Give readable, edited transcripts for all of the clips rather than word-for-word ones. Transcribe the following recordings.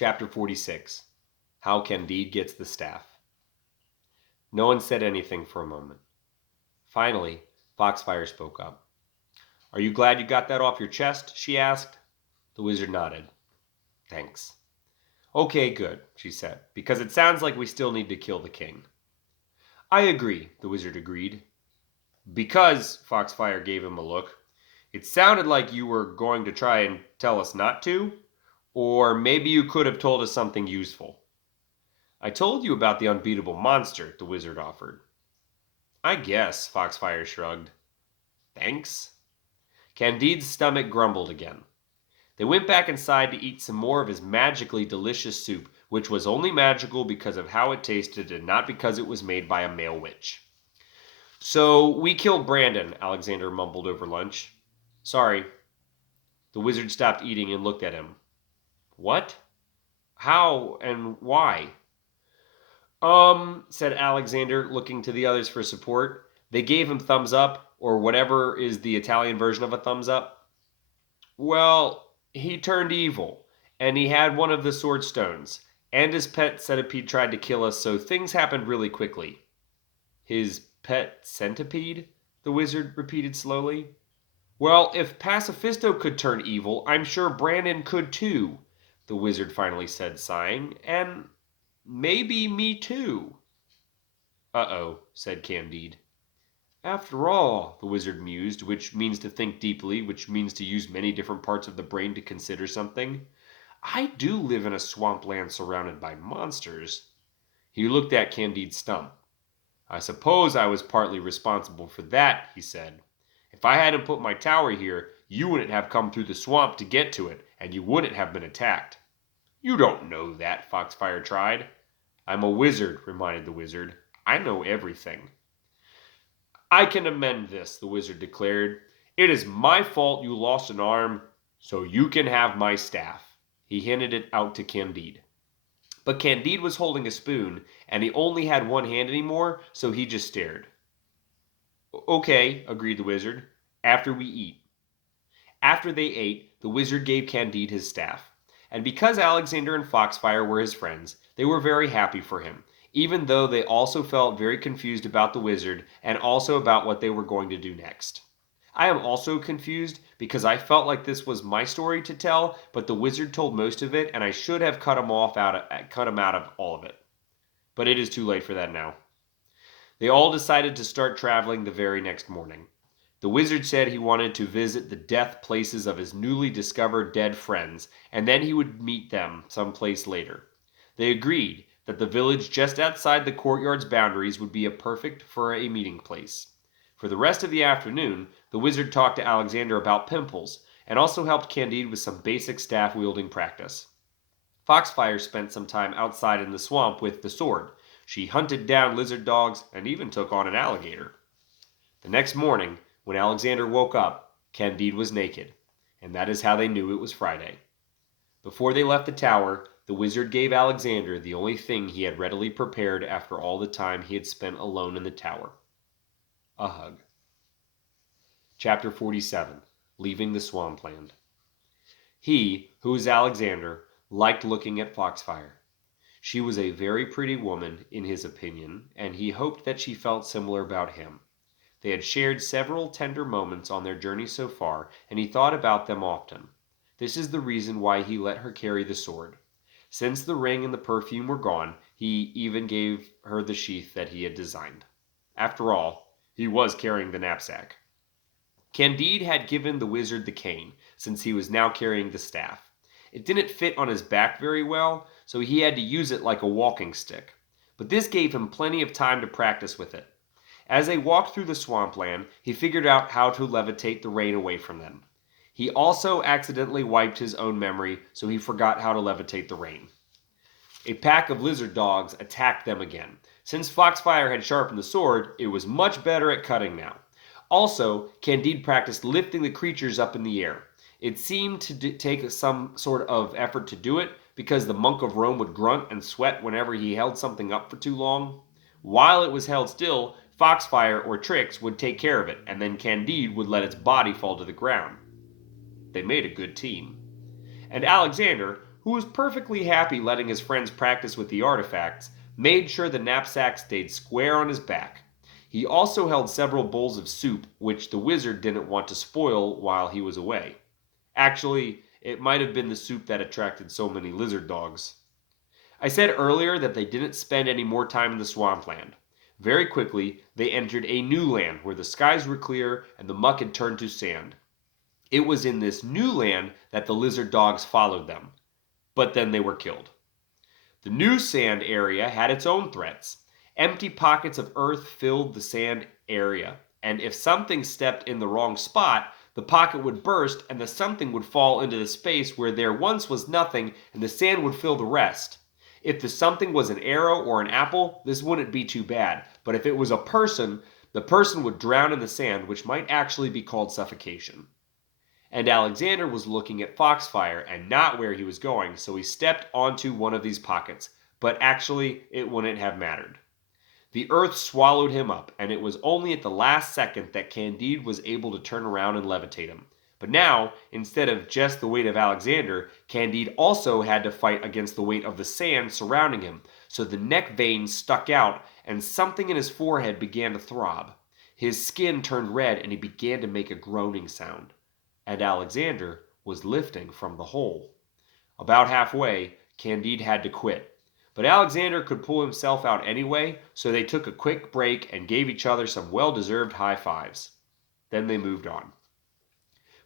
Chapter 46. How Candide Gets the Staff. No one said anything for a moment. Finally, Foxfire spoke up. "Are you glad you got that off your chest?" she asked. The wizard nodded. "Thanks." "Okay, good," she said, "because it sounds like we still need to kill the king." "I agree," the wizard agreed. "Because," Foxfire gave him a look, "it sounded like you were going to try and tell us not to, or maybe you could have told us something useful." "I told you about the unbeatable monster," the wizard offered. "I guess," Foxfire shrugged. "Thanks." Candide's stomach grumbled again. They went back inside to eat some more of his magically delicious soup, which was only magical because of how it tasted and not because it was made by a male witch. "So, we killed Brandon," Alexander mumbled over lunch. "Sorry." The wizard stopped eating and looked at him. "What? How and why?" Said Alexander, looking to the others for support. They gave him thumbs up, or whatever is the Italian version of a thumbs up. "Well, he turned evil, and he had one of the sword stones, and his pet centipede tried to kill us, so things happened really quickly." "His pet centipede?" the wizard repeated slowly. "Well, if Pacifisto could turn evil, I'm sure Brandon could too," the wizard finally said, sighing, "and maybe me too." "Uh-oh," said Candide. "After all," the wizard mused, which means to think deeply, which means to use many different parts of the brain to consider something, "I do live in a swampland surrounded by monsters." He looked at Candide's stump. "I suppose I was partly responsible for that," he said. "If I hadn't put my tower here, you wouldn't have come through the swamp to get to it, and you wouldn't have been attacked." "You don't know that," Foxfire tried. "I'm a wizard," reminded the wizard. "I know everything." "I can amend this," the wizard declared. "It is my fault you lost an arm, so you can have my staff." He handed it out to Candide. But Candide was holding a spoon, and he only had one hand anymore, so he just stared. "Okay," agreed the wizard, "after we eat." After they ate, the wizard gave Candide his staff. And because Alexander and Foxfire were his friends, they were very happy for him, even though they also felt very confused about the wizard and also about what they were going to do next. I am also confused because I felt like this was my story to tell, but the wizard told most of it, and I should have cut him out of all of it. But it is too late for that now. They all decided to start traveling the very next morning. The wizard said he wanted to visit the death places of his newly discovered dead friends, and then he would meet them someplace later. They agreed that the village just outside the courtyard's boundaries would be perfect for a meeting place. For the rest of the afternoon, the wizard talked to Alexander about pimples, and also helped Candide with some basic staff-wielding practice. Foxfire spent some time outside in the swamp with the sword. She hunted down lizard dogs and even took on an alligator. The next morning, when Alexander woke up, Candide was naked, and that is how they knew it was Friday. Before they left the tower, the wizard gave Alexander the only thing he had readily prepared after all the time he had spent alone in the tower: a hug. Chapter 47. Leaving the Swampland. He, who was Alexander, liked looking at Foxfire. She was a very pretty woman, in his opinion, and he hoped that she felt similar about him. They had shared several tender moments on their journey so far, and he thought about them often. This is the reason why he let her carry the sword. Since the ring and the perfume were gone, he even gave her the sheath that he had designed. After all, he was carrying the knapsack. Candide had given the wizard the cane, since he was now carrying the staff. It didn't fit on his back very well, so he had to use it like a walking stick. But this gave him plenty of time to practice with it. As they walked through the swampland, he figured out how to levitate the rain away from them. He also accidentally wiped his own memory, so he forgot how to levitate the rain. A pack of lizard dogs attacked them again. Since Foxfire had sharpened the sword, it was much better at cutting now. Also, Candide practiced lifting the creatures up in the air. It seemed to take some sort of effort to do it, because the monk of Rome would grunt and sweat whenever he held something up for too long. While it was held still, Foxfire or Trix would take care of it, and then Candide would let its body fall to the ground. They made a good team. And Alexander, who was perfectly happy letting his friends practice with the artifacts, made sure the knapsack stayed square on his back. He also held several bowls of soup, which the wizard didn't want to spoil while he was away. Actually, it might have been the soup that attracted so many lizard dogs. I said earlier that they didn't spend any more time in the swampland. Very quickly, they entered a new land where the skies were clear and the muck had turned to sand. It was in this new land that the lizard dogs followed them, but then they were killed. The new sand area had its own threats. Empty pockets of earth filled the sand area, and if something stepped in the wrong spot, the pocket would burst and the something would fall into the space where there once was nothing, and the sand would fill the rest. If the something was an arrow or an apple, this wouldn't be too bad, but if it was a person, the person would drown in the sand, which might actually be called suffocation. And Alexander was looking at Foxfire and not where he was going, so he stepped onto one of these pockets, but actually it wouldn't have mattered. The earth swallowed him up, and it was only at the last second that Candide was able to turn around and levitate him. But now, instead of just the weight of Alexander, Candide also had to fight against the weight of the sand surrounding him, so the neck veins stuck out, and something in his forehead began to throb. His skin turned red, and he began to make a groaning sound. And Alexander was lifting from the hole. About halfway, Candide had to quit. But Alexander could pull himself out anyway, so they took a quick break and gave each other some well-deserved high fives. Then they moved on.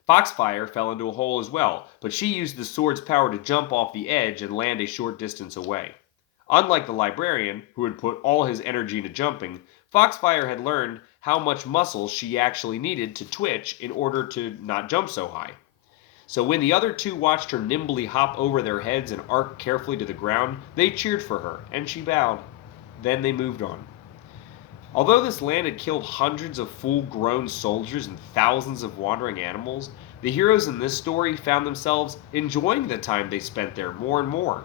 Foxfire fell into a hole as well, but she used the sword's power to jump off the edge and land a short distance away. Unlike the librarian, who had put all his energy into jumping, Foxfire had learned how much muscle she actually needed to twitch in order to not jump so high. So when the other two watched her nimbly hop over their heads and arc carefully to the ground, they cheered for her, and she bowed. Then they moved on. Although this land had killed hundreds of full-grown soldiers and thousands of wandering animals, the heroes in this story found themselves enjoying the time they spent there more and more.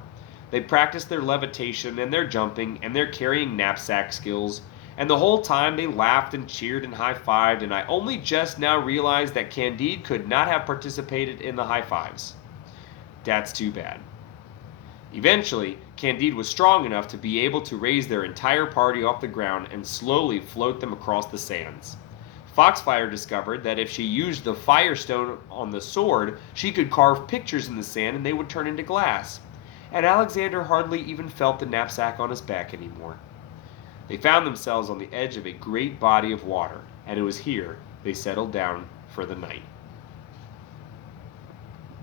They practiced their levitation and their jumping and their carrying knapsack skills, and the whole time they laughed and cheered and high-fived, and I only just now realized that Candide could not have participated in the high-fives. That's too bad. Eventually, Candide was strong enough to be able to raise their entire party off the ground and slowly float them across the sands. Foxfire discovered that if she used the firestone on the sword, she could carve pictures in the sand and they would turn into glass. And Alexander hardly even felt the knapsack on his back anymore. They found themselves on the edge of a great body of water, and it was here they settled down for the night.